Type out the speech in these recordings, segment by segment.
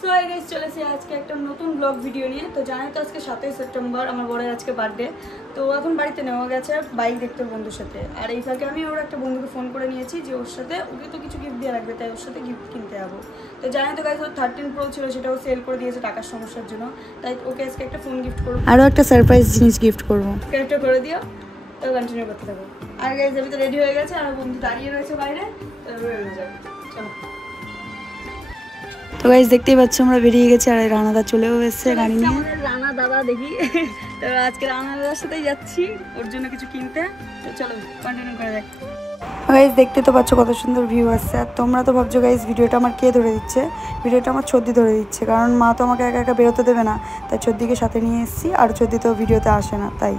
So এই guys চলেছে আজকে একটা নতুন ব্লগ ভিডিও নিয়ে। তো জানাই তো আজকে 7ই সেপ্টেম্বর আমার বড়ের আজকে বার্থডে। তো এখন বাড়িতে নেওয়া গেছে বাইক দেখতে বন্ধুর সাথে। আর এই ফাঁকে আমি ওর একটা বন্ধুকে ফোন করে নিয়েছি যে ওর সাথে ওকে তো কিছু গিফট দিয়ে রাখবে, তাই ওর সাথে গিফট কিনতে যাবো। তো জানাই তো গাইস ওর 13 Pro ছিল, সেটাও সেল করে দিয়েছে টাকার সমস্যার জন্য, তাই ওকে আজকে একটা ফোন গিফট করবো, আরও একটা সারপ্রাইজ জিনিস গিফট করবো। ক্যারেক্টার করে দিও, তো কন্টিনিউ করতে থাকো। আর গাইস আমি তো রেডি হয়ে গেছে, আর বন্ধু দাঁড়িয়ে রয়েছে বাইরে, তো বেরোনো যাবে, চলো। তো গাইস দেখতেই পাচ্ছ আমরা বেরিয়ে গেছি, আর রানাদা চলেও এসেছে গাড়ি নিয়ে। রানা দাদা দেখি, তো আজকে রানা দাদার সাথেই যাচ্ছি ওর জন্য কিছু কিনতে। তো চলো কন্টিনিউ করে যাক। গাইস দেখতে তো পাচ্ছ কত সুন্দর ভিউ আসছে। আর তোমরা তো ভাবছো গাইস ভিডিওটা আমার কে ধরে দিচ্ছে, ভিডিওটা আমার ছদ্দি ধরে দিচ্ছে, কারণ মা তো আমাকে একা একা বেরোতে দেবে না, তাই ছদ্দিকে সাথে নিয়ে এসেছি। আর ছদ্দি তো ভিডিওতে আসে না, তাই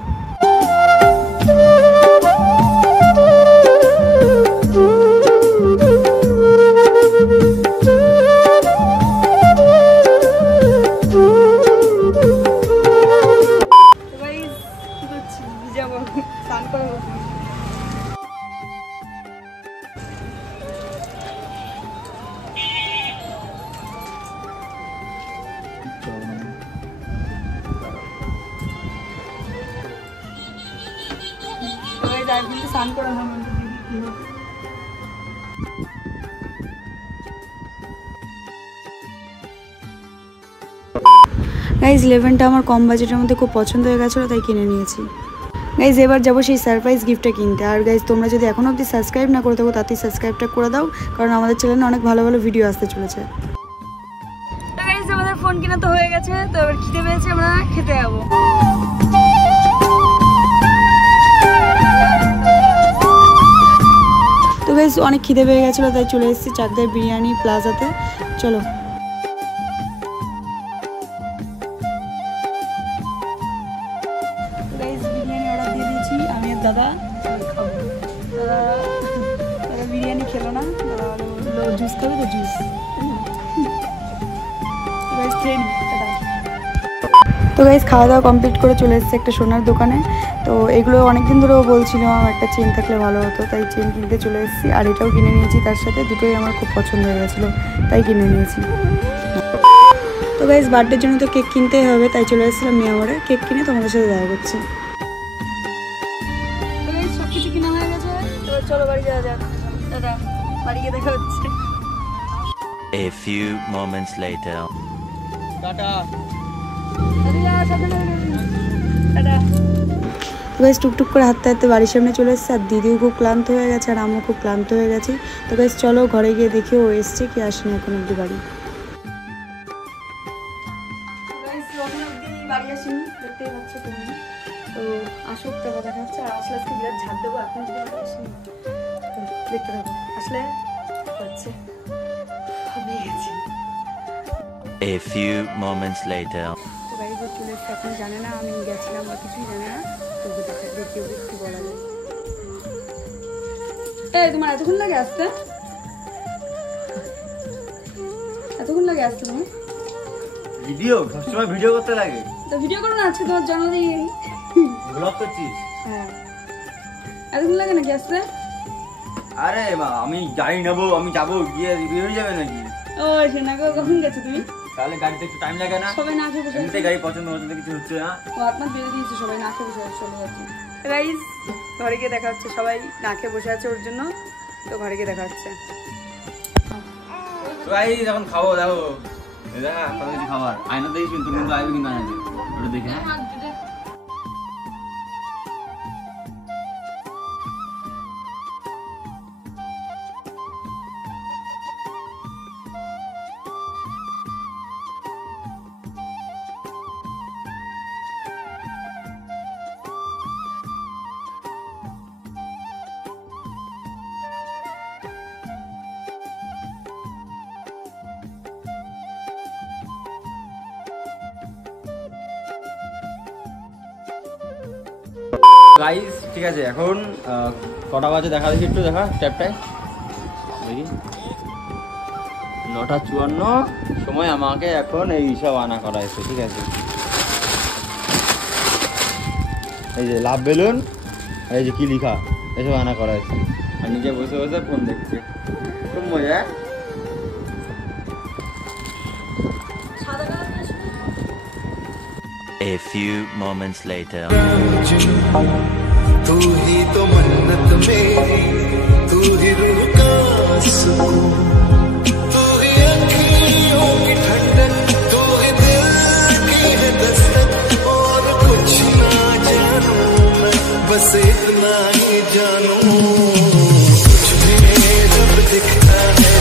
গাইজ 11টা আমার কম বাজেটের মধ্যে খুব পছন্দ হয়ে গেছিলো, তাই কিনে নিয়েছি। গাইজ এবার যাবো সেই সারপ্রাইজ গিফটটা কিনতে। আর গাইজ তোমরা যদি এখনও অবধি সাবস্ক্রাইব না করে থাকো, তাতেই সাবস্ক্রাইবটা করে দাও, কারণ আমাদের চ্যানেলে অনেক ভালো ভালো ভিডিও আসতে চলেছে। তো গাইজ আমাদের ফোন কিনা তো হয়ে গেছে, তো এবার খিদে পেয়েছে, আমরা খেতে যাবো। তো গাইজ অনেক খিদে পেয়ে গেছিলো, তাই চলে এসেছি চাকদার বিরিয়ানি প্লাজাতে। চলো দাদা খাবো, দাদা বিরিয়ানি খেলো না, জুস খাবে তো জুস। তো গাইজ খাওয়া দাওয়া কমপ্লিট করে চলে এসেছে একটা সোনার দোকানে। তো এগুলো অনেকদিন ধরেও বলছিল আমার একটা চেন থাকলে ভালো হতো, তাই চেন কিনতে চলে এসেছি। আর এটাও কিনে নিয়েছি তার সাথে, দুটোই আমার খুব পছন্দ হয়ে গেছিলো, তাই কিনে নিয়েছি। তো গাইজ বার্থডের জন্য তো কেক কিনতেই হবে, তাই চলে এসেছিলাম মিয়ামরে। কেক কিনে তোমাদের সাথে দেখা করছি। চলো বাড়ি যাওয়া যাক, দাদা বাড়ি গিয়ে দেখা হচ্ছে। A few moments later. Tata tata. তো গাইজ টুকটুক করে হাঁটতে হাঁটতে বাড়ির সামনে চলে এসেছে, আর দিদিও খুব ক্লান্ত হয়ে গেছে, আর আমিও খুব ক্লান্ত হয়ে গেছি। তো গাইজ চলো ঘরে গিয়ে দেখি ও এসছে কি আসেনি এখন অব্দি বাড়ি। বাড়ি আসেনি, দেখতেই পাচ্ছ তুমি। তো আসুক, তো দেখা হচ্ছে। আর আসলে আজকে বিরাট ঝাড় দেবো, এখন যদি বাড়ি আসেনি তো দেখতে থাকো, আসলে হচ্ছে হবে গেছে। A few moments later. তো গাড়ি করে চলে এসছে, এখন জানে না আমি গেছিলাম বা কিছুই জানে না। তো দেখি ওকে একটু বলা যায়। এই তোমার এতক্ষণ লাগে আসতে? এতক্ষণ লাগে আসতে তুমি? ভিডিও সবসময় ভিডিও করতে লাগে, তো ভিডিও করো না, আজকে তোমার জন্মদিন। ব্লগ করছিস? হ্যাঁ, এতক্ষণ লাগে নাকি আসতে? আরে মা, আমি গাড়ি নেবো, আমি যাবো, গিয়ে বেরিয়ে যাবে নাকি? ও সেনা গো, কখন গেছো তুমি? তাহলে গাড়িতে একটু টাইম লাগে না? সবাই না খেয়ে বসে এমনিতে গাড়ি পছন্দ কিছু হচ্ছে না। ও আপনার বেরিয়ে দিয়েছে, সবাই না খেয়ে বসে চলে যাচ্ছে। গাইস ঘরে গিয়ে দেখা হচ্ছে, সবাই না খেয়ে বসে আছে ওর জন্য, তো ঘরে গিয়ে দেখা হচ্ছে। তো গাইস এখন খাবো, দেখো দেখা কত কিছু খাবার। আয়না দেখি কিন্তু আইবি কিন্তু আয়না ওটা দেখে। হ্যাঁ গাইস ঠিক আছে, এখন কটা বাজে দেখা দেখি, একটু দেখা ট্যাপটায় দেখি। 9:54 সময়। আমাকে এখন এই সব আনা করা হয়েছে, ঠিক আছে। এই যে লাভ বেলুন, এই যে কি লিখা, এসব আনা করা হয়েছে। আর নিজে বসে বসে ফোন দেখছে, খুব মজা। A few moments later. तू ही तो मन्नत मेरी, तू ही रूह का सुकून, तू ही अखियों की ठंडक, तू ही दिल की है दस्तक, और कुछ ना जानू मैं, बस इतना ही जानू तुझमें जब दिखता है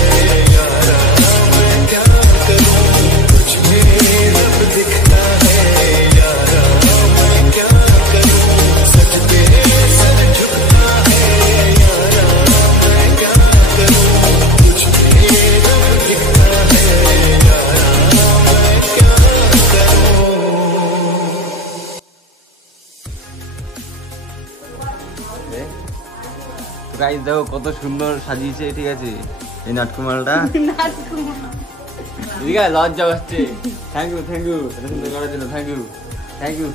यारा मैं क्या करूं, तुझमें जब दिखता है यारा मैं क्या करूं, सच पे सर झुकता है यारा मैं क्या करूं, तुझमें जब दिखता है यारा मैं क्या करूं। গাইস দেখো কত সুন্দর সাজিয়েছে, ঠিক আছে এই নাটকুমালটা। ঠিক আছে, লজ্জা হচ্ছে। থ্যাংক ইউ এত সুন্দর করার জন্য, থ্যাংক ইউ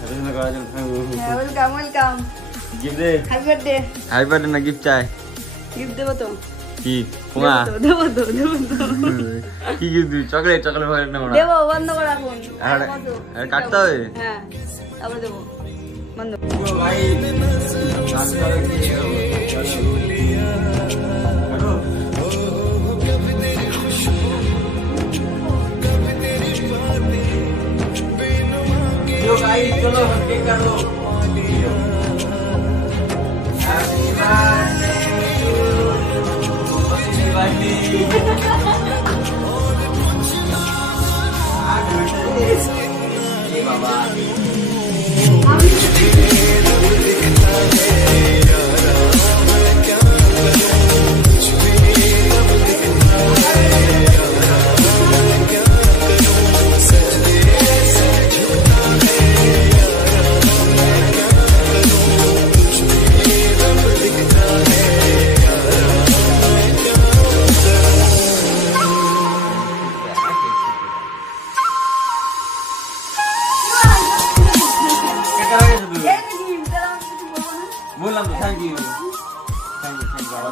এত সুন্দর করার জন্য, থ্যাংক ইউ। ওয়েলকাম গিফট দে। Happy birthday. হ্যাপি বার্থডে না গিফট চাই? গিফট দেবো তো? কি পোঙা? দেবো তো কি গিফট দিবি? চকলেট ভয় না ওরা। দেবো, বন্ধ কর এখন। আর কাটতে হবে? হ্যাঁ, তারপরে দেবো, বন্ধ। ভাই কাটতে হবে কি? चलो गाइस, चलो केक कर लो। हैप्पी बर्थडे बाबा। বললাম তো থ্যাংক ইউ বাবা।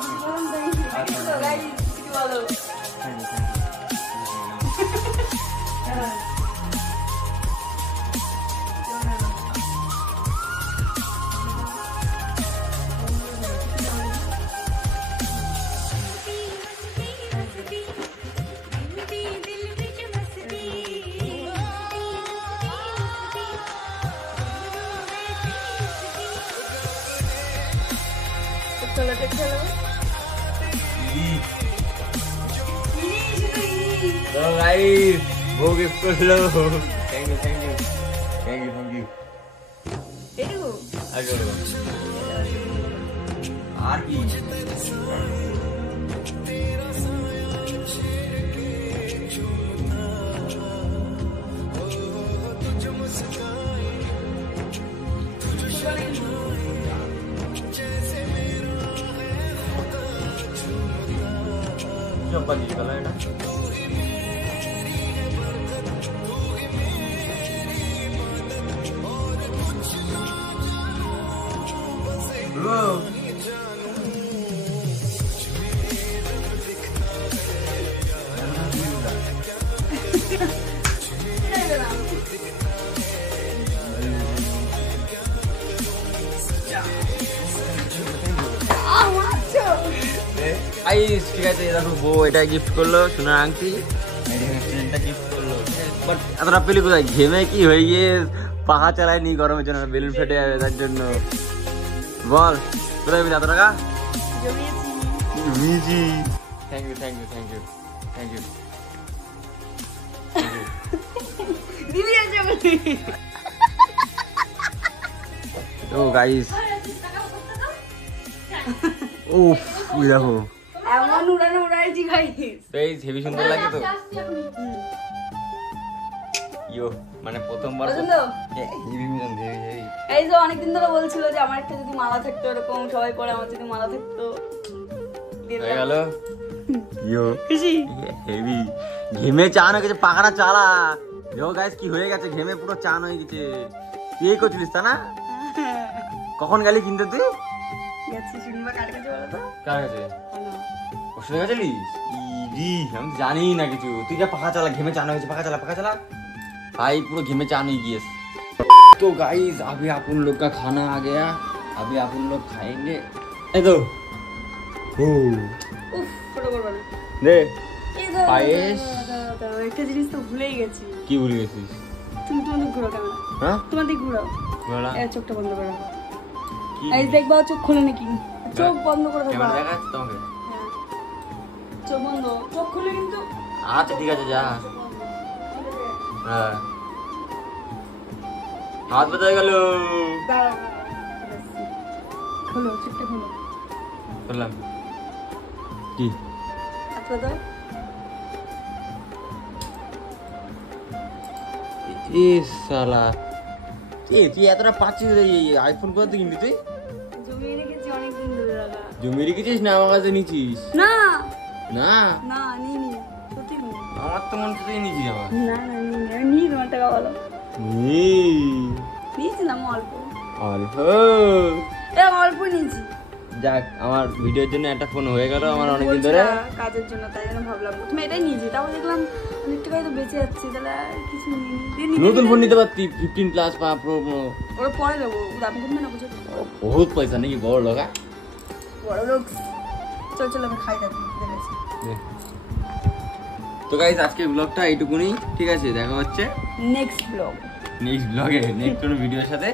तो गाइस वो गिफ्ट कर लो। थैंक यू আর কি চম্পা দিয়ে গেল এটা। গাইস ঠিক আছে, দেখো বউ এটা গিফট করলো, সোনার আংটি গিফট করলো। বাট এতটা পেলে কোথায়, ঘেমে কি হয়ে গিয়ে পাখা চালায়নি গরমের জন্য, বেলুন ফেটে যাবে তার জন্য। বল কোথায় পেলি এত টাকা? Thank you. তো গাইস উফ দেখো এমন উড়াইছি গাইস, বেশ হেভি সুন্দর লাগে তো। ইয়ো মানে প্রথমবার পছন্দ? এই যে অনেকদিন ধরে বলছিল যে আমার একটা যদি মালা থাকতো, এরকম সবাই পরে, আমার যদি মালা থাকতো। হয়ে গেল। ইয়ো খুশি হেভি। ঘেমে চান হয়ে গেছে, পাখাটা চালা। দেখো গাইস কি হয়ে গেছে, ঘেমে পুরো চান হয়ে গেছে। তুই করছিলিস তা না? কখন গেলি কিনতে তুই? গেছি শুনবা কার কাছে বলো তো? কার কাছে? ওষুধ গেছিলিস? ইরি আমি জানি না কিছু। তুই যা পাখা চালা, ঘেমে চান হয়েছে, পাখা চালা। ভাই পুরো ঘেমে চান হয়ে গিয়েছে। तो गाइस अभी अपन लोग का खाना आ गया, अभी अपन लोग खाएंगे। ए तो উফ ফটো করব না দে এই দাও, পায়েস। দাও, দাও, একটা জিনিস তো ভুলেই গেছি। কি ভুলে গেছিস? তুমি তোমাদের ঘুরাও ক্যামেরা, হ্যাঁ তোমাদের ঘুরাও। বলা এই চোখটা বন্ধ করো। কি এই দেখবা চোখ খোলে নাকি, চোখ বন্ধ করে দেখবা। ক্যামেরা দেখাচ্ছ তোমাকে? হ্যাঁ। চোখ বন্ধ, চোখ খুলে কিন্তু আচ্ছা ঠিক আছে যা। হ্যাঁ হাত বাজা গেল। দাঁড়াও, খোলো চোখটা খোলো। বললাম কি আচ্ছা দাও। এ শালা তুই এতটা পাচ্ছিস আইফোন কোথা থেকে কিনলি তুই? জমিয়ে রেখেছি অনেকদিন ধরে রাখা। জমি রেখেছিস না আমার কাছে নিচ্ছিস? না না না নিইনি, সত্যি নিইনি। আমার তো মনে হচ্ছে তুই নিচ্ছিস আমার। না না নিইনি, আমি নিই তোমার টাকা বলো। নিয়েছিলাম অল্প, অল্প অল্প নিয়েছি। যাক আমার ভিডিওর জন্য একটা ফোন হয়ে গেল আমার অনেকদিন ধরে। বলছিলাম কাজের জন্য, তাই জন্য ভাবলাম তুমি এটাই নিয়েছি। তারপর দেখলাম অনেক টাকাই তো বেঁচে যাচ্ছে, তাহলে আর কিছু নিইনি। নতুন ফোন নিতে পারতি 15 প্লাস প্রো। ওরা পরে দেবো, দাম কমবে না বুঝে। বহুত পয়সা নাকি বড় লোক? বড় লোক। চল চল আমি খাই থাকি। তো গাইস আজকের ব্লগটা এইটুকুনি, ঠিক আছে? দেখা হচ্ছে নেক্সট ব্লগ। নেক্সট ব্লগে নেক্সট কোনো ভিডিওর সাথে।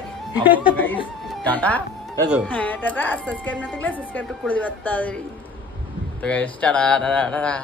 Guys tata. তাই তো? হ্যাঁ টাটা। সাবস্ক্রাইব না থাকলে সাবস্ক্রাইবটা করে দিবা তাড়াতাড়ি। তো গাইস টাটা টাটা টাটা।